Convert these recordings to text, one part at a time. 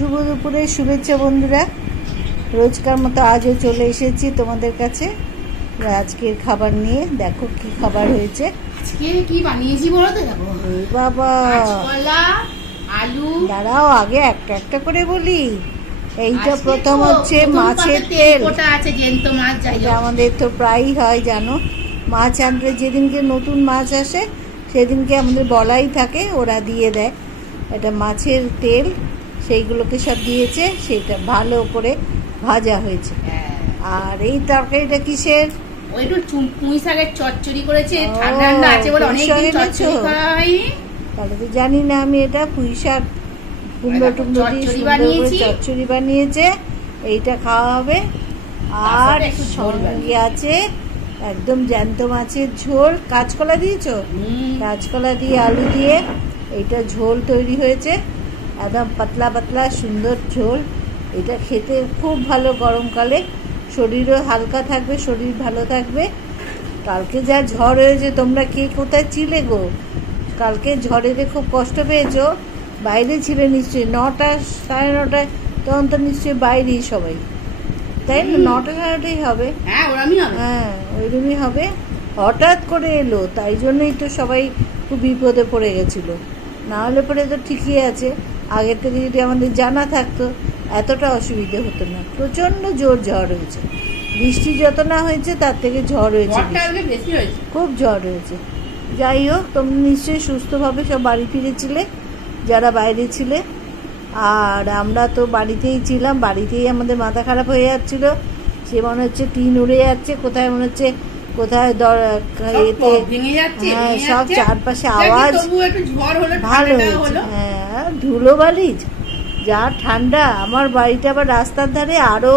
শুভ দুপুরের শুভেচ্ছা বন্ধুরা। রোজকার মতো আজও চলে এসেছি তোমাদের কাছে আজকের খাবার নিয়ে। দেখো কি খাবার হয়েছে। আজকে কি বানিয়েছি বলো তো? দেখো বাবা, কাঁচকলা, আলু। দাঁড়াও, আগে একটা একটা করে বলি। এইটা প্রথম হচ্ছে মাছের তেল। ওটা আছে জ্যান্ত মাছ, এটা আমাদের তো প্রায়ই হয় জানো। মাছ আনলে যেদিনকে নতুন মাছ আসে সেদিনকে আমাদের বলাই থাকে, ওরা দিয়ে দেয়। এটা মাছের তেল, সেইগুলোকে সব দিয়েছে, সেটা ভালো করে ভাজা হয়েছে। আর এই তরকারিটা কিসের? ওই একটু পুঁই শাকের চচ্চড়ি করেছে। ঠান্ডা ঠান্ডা আছে বলে অনেকদিন চচ্চড়ি করা হয়নি। তাহলে তো জানি না আমি। এটা পুঁই শাক কুমড়ো টুমড়ো দিয়ে সুন্দর করে চচ্চড়ি বানিয়েছে, এইটা খাওয়া হবে। আর সঙ্গে আছে একদম জ্যান্ত মাছের ঝোল। কাঁচকলা দিয়েছো? কাঁচকলা দিয়ে আলু দিয়ে এইটা ঝোল তৈরি হয়েছে, একদম পাতলা পাতলা সুন্দর ঝোল। এটা খেতে খুব ভালো গরমকালে, শরীরও হালকা থাকবে, শরীর ভালো থাকবে। কালকে যা ঝড় হয়েছে, তোমরা কে কোথায় ছিলে গো? কালকে ঝড়েতে খুব কষ্ট পেয়েছো? বাইরে ছিলে নিশ্চয়ই। 9টা সাড়ে 9টায় তখন তো নিশ্চয়ই বাইরেই সবাই, তাই না? 9টা সাড়ে 9টাই হবে। হ্যাঁ, ওইরকমই হবে। হঠাৎ করে এলো, তাই জন্যই তো সবাই খুব বিপদে পড়ে গেছিলো। না হলে পরে তো ঠিকই আছে। আগের থেকে যদি আমাদের জানা থাকতো এতটা অসুবিধে হতো না। প্রচণ্ড জোর ঝড় হয়েছে, বৃষ্টি যত না হয়েছে তার থেকে ঝড় হয়েছে, খুব ঝড় হয়েছে। যাই হোক, তোমরা নিশ্চয়ই সুস্থভাবে সব বাড়ি ফিরেছিলে যারা বাইরে ছিলে। আর আমরা তো বাড়িতেই ছিলাম, বাড়িতেই আমাদের মাথা খারাপ হয়ে যাচ্ছিল। সে মনে হচ্ছে টিন উড়ে যাচ্ছে, কোথায় মনে হচ্ছে কোথায় সব চারপাশে আওয়াজ। ভালো হয়েছে, হ্যাঁ। ধুলোবালি যা ঠান্ডা। আমার বাড়িটা আবার রাস্তার ধারে, আরো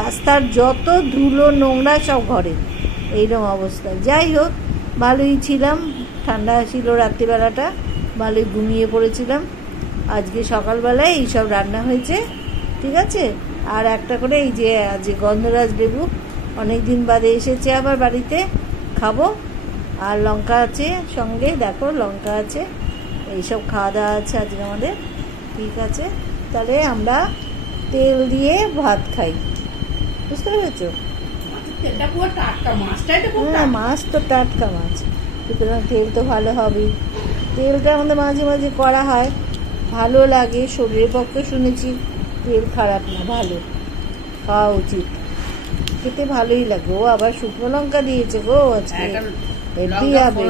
রাস্তার যত ধুলো নোংরা সব ঘরে, এইরকম অবস্থা। যাই হোক, ভালোই ছিলাম, ঠান্ডা ছিল রাত্রিবেলাটা, ভালোই ঘুমিয়ে পড়েছিলাম। আজকে সকালবেলায় এইসব রান্না হয়েছে, ঠিক আছে। আর একটা করে এই যে আজ গন্ধরাজ লেবু অনেক দিন বাদে এসেছে আবার বাড়িতে, খাবো। আর লঙ্কা আছে সঙ্গে, দেখো লঙ্কা আছে। এইসব খাওয়া দাওয়া আছে আজকে আমাদের, ঠিক আছে। তাহলে আমরা তেল দিয়ে ভাত খাই, বুঝতে পেরেছ? হ্যাঁ, মাছ তো টাটকা মাছ, সুতরাং তেল তো ভালো হবেই। তেলটা আমাদের মাঝে মাঝে করা হয়, ভালো লাগে শরীরের পক্ষে। শুনেছি তেল খারাপ না, ভালো, খাওয়া উচিত, খেতে ভালোই লাগে। ও আবার শুকনো লঙ্কা দিয়েছে গো আজকে, হেভি হবে,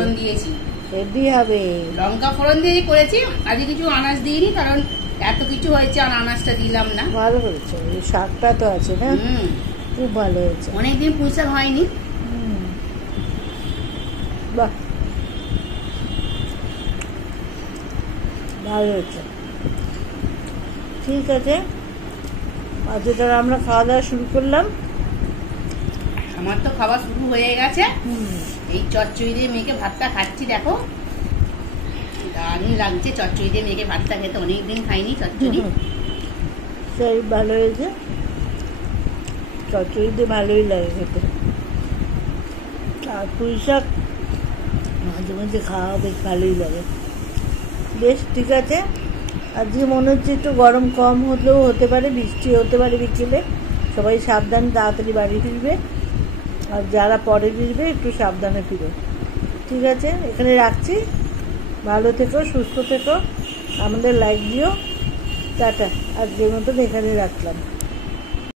হেভি হবে। লঙ্কা ফোড়ন দিয়ে করেছি আজকে, কিছু আনাজ দিইনি, কারণ এত কিছু হয়েছে আর আনাজটা দিলাম না। ভালো করেছে, শাকটা তো আছে না, খুব ভালো হয়েছে। অনেকদিন পুঁই শাক হয়নি। বাহ, ভালো হয়েছে, ঠিক আছে। আজকে তারা আমরা খাওয়া দাওয়া শুরু করলাম। আমার তো খাওয়া শুরু হয়ে গেছে। এই চচ্চড়ি দিয়ে মেখে ভাতটা খাচ্ছি, দেখো দারুণ লাগছে। চচ্চড়ি দিয়ে মেখে ভাতটা খেতে, অনেকদিন খাইনি চচ্চড়ি। সেই ভালো হয়েছে, চচ্চড়ি দিয়ে ভালোই লাগে খেতে। আর পুঁই শাক মাঝে মাঝে খাওয়া বেশ ভালোই লাগে, বেশ, ঠিক আছে। আজকে মনে হচ্ছে একটু গরম কম হলেও হতে পারে, বৃষ্টি হতে পারে বিকেলে। সবাই সাবধান, তাড়াতাড়ি বাড়ি ফিরবে। আর যারা পরে ফিরবে একটু সাবধানে ফিরো, ঠিক আছে। এখানে রাখছি, ভালো থেকো, সুস্থ থেকো, আমাদের লাইক দিও। টাটা, আজকের মতন এখানে রাখলাম।